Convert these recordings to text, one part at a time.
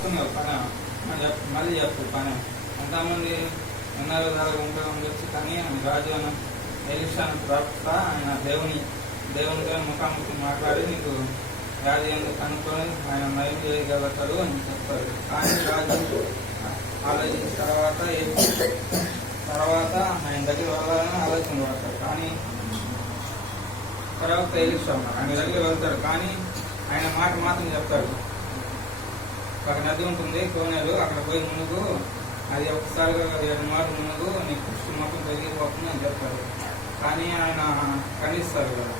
చెప్తుంది పని మళ్ళీ చెప్తుంది పని ఎంతమంది ఎన్నో విధాలుగా ఉండొచ్చు, కానీ రాజు అని ఎలీషాను ప్రవక్త ఆయన దేవునితో ముఖాముఖి మాట్లాడి నీకు రాజు ఎందుకు కనుక్కొని ఆయన నయం చేయగలుగుతాడు అని చెప్తాడు. కానీ రాజు ఆలోచించిన తర్వాత ఆయన దగ్గర వెళ్ళాలని ఆలోచన పడతాడు. కానీ ప్రవక్త ఎలీషా ఆయన దగ్గర వెళ్తాడు, కానీ ఆయన మాట మాత్రం చెప్తాడు. ఒక నది ఉంటుంది కోనేరు, అక్కడ పోయి మునుగు, అది ఒకసారిగా 7 మార్లు మునుగు నీ కృష్ణ మొత్తం పెరిగిపోతుంది అని చెప్తాడు. కానీ ఆయన ఖండిస్తారు కదా,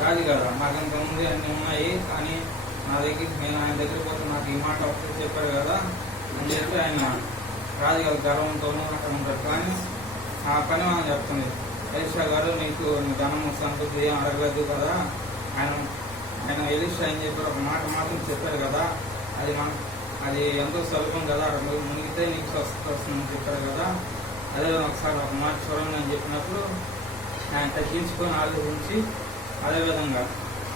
రాజు కదా నాకు ఇంతకుముందు అన్నీ ఉన్నాయి, కానీ నా దగ్గర నేను ఆయన దగ్గర పోతే నాకు ఈ మాట ఒకటి చెప్పాడు కదా అని చెప్పి ఆయన రాజు గారు గర్వంతోనూ అక్కడ ఉంటాడు. కానీ ఆ పని మనం చెప్తుంది, ఎలీషా గారు నీకు ధనము సంతృప్తి ఏం అడగలేదు కదా, ఆయన ఎలీషా ఏం చెప్పారు, ఒక మాట మాత్రం చెప్పారు కదా, అది ఎంతో స్వల్పం కదా, అక్కడ మునిగితే నీకు స్వస్థత వస్తుందని చెప్పారు కదా, అదే ఒకసారి ఒక మాట చూడండి అని చెప్పినప్పుడు ఆయన తగ్గించుకొని ఆలోచించి అదేవిధంగా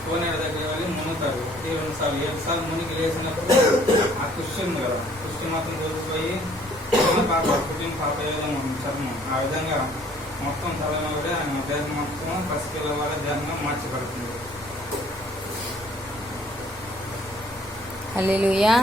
కోనేరు దగ్గర వెళ్ళి మునుగుతారు. 2 సార్లు 7 సార్లు మునిగి లేచినప్పుడు ఆ కుష్టి ఉంది కదా, కుష్టి మాత్రం దొరికిపోయి పుట్టిన పాప ఏ విధంగా ఉంది చర్మం, ఆ విధంగా మొత్తం తలనొకటి ఆయన దేశం మొత్తం పసిపిల్ల వాళ్ళ దేహంగా మార్చబడుతుంది. హల్లెలూయా.